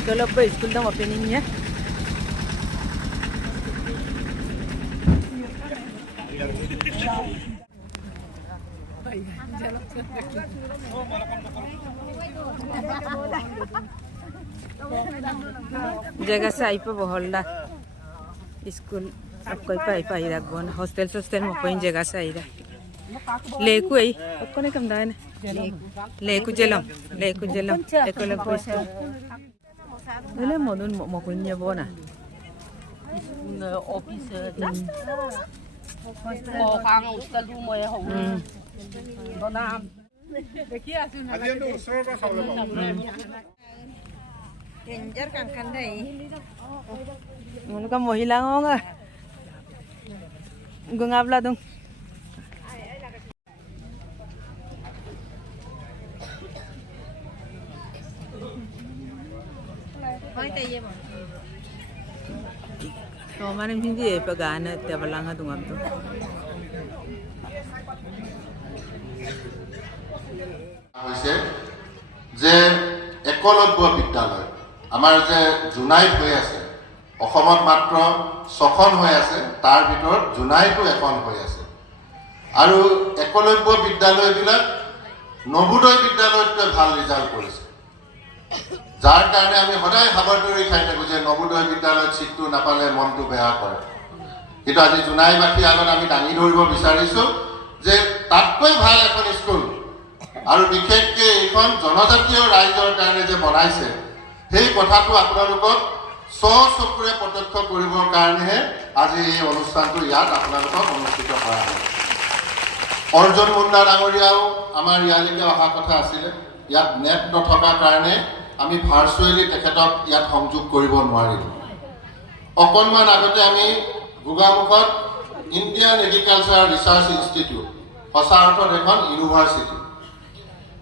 Ekolopo school dong openingnya. Jaga sa ipa bohol dah school आपको ipa ragbo na hostel mo po yung jaga sa ida leku ay ako na kam daan leku jelam ekolopo school wala mo nun mo kunya bo na office mo kang ustal mo eh ho donam Haciendo un solo Danger kan kandai. Mulu ka mo hilang nga. Gungabla dong. Hoy tayo mo. So manim hindi pagana tabalanga dungam to. হৈছে যে একলব্য বিদ্যালয় আমাৰ যে জুনাইত হৈ আছে অসমত মাত্ৰ 6খন হৈ আছে তাৰ ভিতৰত জুনাইতো এখন হৈ আছে আৰু একলব্য বিদ্যালয়বিলাক নবোদয় বিদ্যালয়তকৈ ভাল ৰিজাল্ট কৰিছে যাৰ কাৰণে আমি সদায় হাবাৰদৰি খাই থাকোঁ যে নবোদয় বিদ্যালয়ত চিটটো নাপালে মনটো বেয়া কৰে কিন্তু আজি জুনাইবাসী আগত আমি দাঙি ধৰিব বিচাৰিছোঁ যে তাতকৈ ভাল এখন স্কুল আৰু বিশেষকৈ এইখন জনজাতীয় ৰাইজৰ কাৰণে যে বনাইছে সেই কথাটো আপোনালোকক চকুৰে প্ৰত্যক্ষ কৰিবৰ কাৰণেহে আজি এই অনুষ্ঠানটো ইয়াত আপোনালোকক অনুষ্ঠিত কৰা হয় অৰ্জুন মুণ্ডা ডাঙৰীয়াও আমাৰ ইয়ালৈকে অহা কথা আছিলে ইয়াত নেট নথকাৰ কাৰণে আমি ভাৰ্চুৱেলি তেখেতক ইয়াত সংযোগ কৰিব নোৱাৰিলোঁ অকণমান আগতে আমি গোগামুখত ইণ্ডিয়ান এগ্ৰিকালচাৰ ৰিচাৰ্চ ইনষ্টিটিউট সঁচা অৰ্থত এখন ইউনিভাৰ্চিটি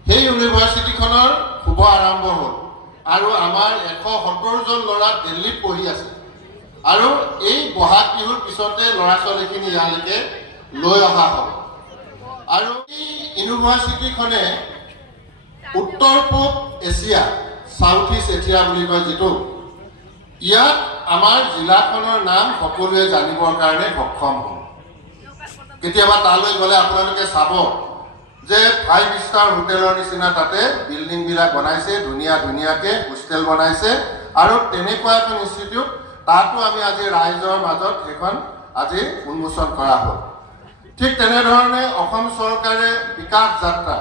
সেই ইউনিভাৰ্চিটিখনৰ শুভ আৰম্ভ হ'ল আৰু আমাৰ 170 জন ল'ৰা দিল্লীত পঢ়ি আছে আৰু এই বহাগ বিহুৰ পিছতে ল'ৰা ছোৱালীখিনি ইয়ালৈকে লৈ অহা হ'ব আৰু এই ইউনিভাৰ্চিটিখনে উত্তৰ পূব এছিয়া সাউথ ইষ্ট এছিয়া বুলি কয় যিটো ইয়াত আমাৰ জিলাখনৰ নাম সকলোৱে জানিবৰ কাৰণে সক্ষম হ'ল কেতিয়াবা তালৈ গ'লে আপোনালোকে চাব যে 5 ষ্টাৰ হোটেলৰ নিচিনা তাতে বিল্ডিং বিলাক বনাইছে ধুনীয়াকে হোষ্টেল বনাইছে আৰু তেনেকুৱা এখন ইনষ্টিটিউট তাতো আমি আজি ৰাইজৰ মাজত এখন আজি উন্মোচন কৰা হ'ল ঠিক তেনেধৰণে অসম চৰকাৰে বিকাশ যাত্ৰা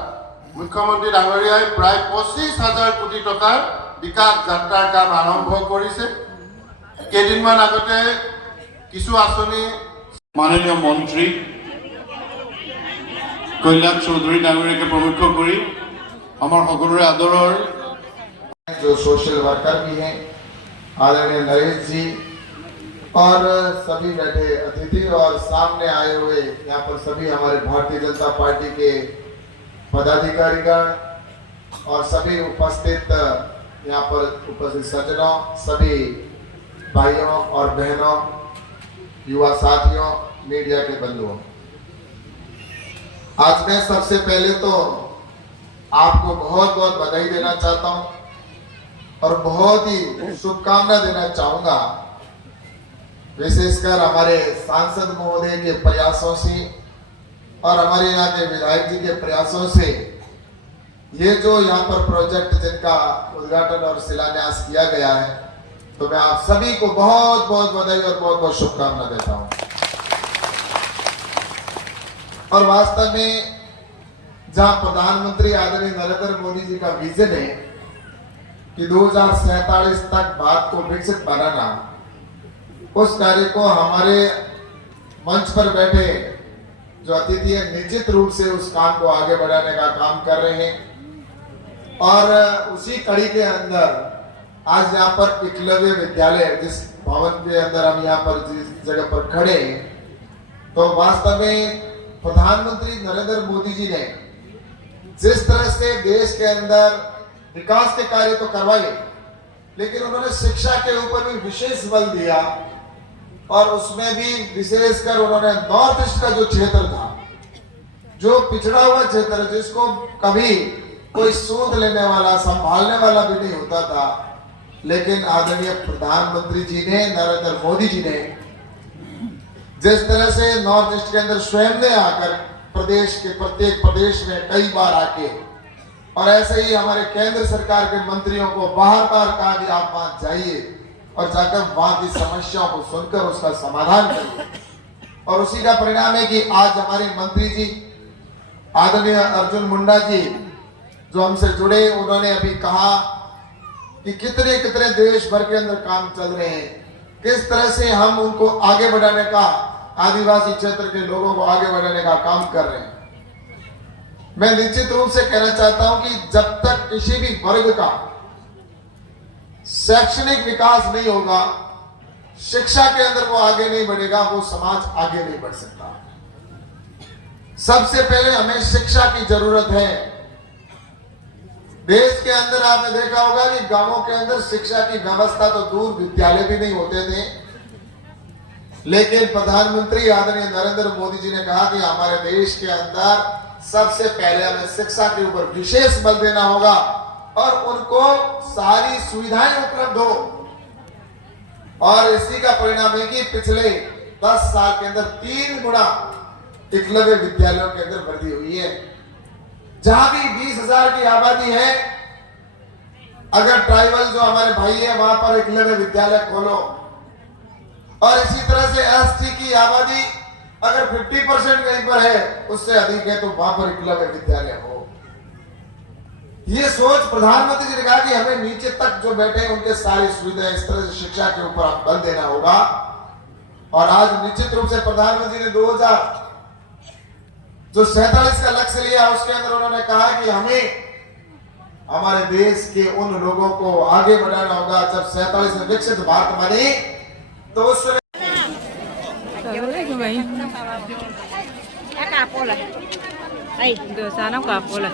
মুখ্যমন্ত্ৰী ডাঙৰীয়াই প্ৰায় 25,000 কোটি টকাৰ বিকাশ যাত্ৰাৰ কাম আৰম্ভ কৰিছে কেইদিনমান আগতে কিছু আঁচনি মাননীয় মন্ত্ৰী কৈলাশ চৌধুৰী ডাঙৰীয়াকে প্ৰমুখ্য কৰি আমাৰ সকলোৰে আদৰৰ जो सोशल वर्कर भी हैं आदरणीय नरेश जी और सभी बैठे अतिथि और सामने आए हुए यहाँ पर सभी हमारे भारतीय जनता पार्टी के पदाधिकारीगण और सभी उपस्थित यहाँ पर उपस्थित सज्जनों सभी भाइयों और बहनों युवा साथियों मीडिया के बंधुओं आज मैं सबसे पहले तो आपको बहुत बहुत बधाई देना चाहता हूँ और बहुत ही शुभकामना देना चाहूंगा विशेषकर हमारे सांसद महोदय के प्रयासों से और हमारे यहाँ के विधायक जी के प्रयासों से ये जो यहाँ पर प्रोजेक्ट जिनका उद्घाटन और शिलान्यास किया गया है तो मैं आप सभी को बहुत बहुत बधाई और बहुत बहुत शुभकामना देता हूँ और वास्तव में जहाँ प्रधानमंत्री आदरणीय नरेंद्र मोदी जी का विजन है कि 2047 तक भारत को विकसित बनाना उस कार्य को हमारे मंच पर बैठे जो अतिथि है निश्चित रूप से उस काम को आगे बढ़ाने का काम कर रहे हैं और उसी कड़ी के अंदर आज यहाँ पर एकलव्य विद्यालय जिस भवन के अंदर हम यहाँ पर जिस जगह पर खड़े हैं तो वास्तव में प्रधानमंत्री नरेंद्र मोदी जी ने जिस तरह से देश के अंदर विकास के कार्य तो करवाए लेकिन उन्होंने शिक्षा के ऊपर भी विशेष बल दिया और उसमें भी विशेषकर उन्होंने नॉर्थ ईस्ट का जो क्षेत्र था जो पिछड़ा हुआ क्षेत्र जिसको कभी कोई सूद लेने वाला संभालने वाला भी नहीं होता था लेकिन आदरणीय प्रधानमंत्री जी ने, नरेंद्र मोदी जी ने जिस तरह से नॉर्थ ईस्ट के अंदर स्वयं ने आकर प्रदेश के प्रत्येक प्रदेश में कई बार आके, और ऐसे ही हमारे केंद्र सरकार के मंत्रियों को बार बार कहा कि आप वहां जाइए और जाकर वहां की समस्याओं को सुनकर उसका समाधान करिए। और उसी का परिणाम है कि आज हमारे मंत्री जी आदरणीय अर्जुन मुंडा जी जो हमसे जुड़े, उन्होंने अभी कहा कि कितने कितने देश भर के अंदर काम चल रहे हैं, किस तरह से हम उनको आगे बढ़ाने का, आदिवासी क्षेत्र के लोगों को आगे बढ़ाने का काम कर रहे हैं। मैं निश्चित रूप से कहना चाहता हूं कि जब तक किसी भी वर्ग का शैक्षणिक विकास नहीं होगा, शिक्षा के अंदर वो आगे नहीं बढ़ेगा, वो समाज आगे नहीं बढ़ सकता। सबसे पहले हमें शिक्षा की जरूरत है। देश के अंदर आपने देखा होगा कि गांवों के अंदर शिक्षा की व्यवस्था तो दूर, विद्यालय भी नहीं होते थे, लेकिन प्रधानमंत्री आदरणीय नरेंद्र मोदी जी ने कहा कि हमारे देश के अंदर सबसे पहले हमें शिक्षा के ऊपर विशेष बल देना होगा और उनको सारी सुविधाएं उपलब्ध हो। और इसी का परिणाम है कि पिछले 10 साल के अंदर 3 गुना एकलव्य विद्यालयों के अंदर वृद्धि हुई है। जहां भी 20,000 की आबादी है, अगर ट्राइबल जो हमारे भाई है वहां पर एकलव्य विद्यालय खोलो, और इसी तरह से एसटी की आबादी अगर 50% कहीं पर है, उससे अधिक है, तो वहां पर एकलव्य विद्यालय हो। ये सोच प्रधानमंत्री जी ने कहा कि हमें नीचे तक जो बैठे हैं उनके सारी सुविधाएं, इस तरह से शिक्षा के ऊपर बल देना होगा। और आज निश्चित रूप से प्रधानमंत्री ने 2047 का लक्ष्य लिया, उसके अंदर उन्होंने कहा कि हमें हमारे देश के उन लोगों को आगे बढ़ाना होगा। जब 47 में विकसित भारत बने तो उस समय Dosa ng kapo lah.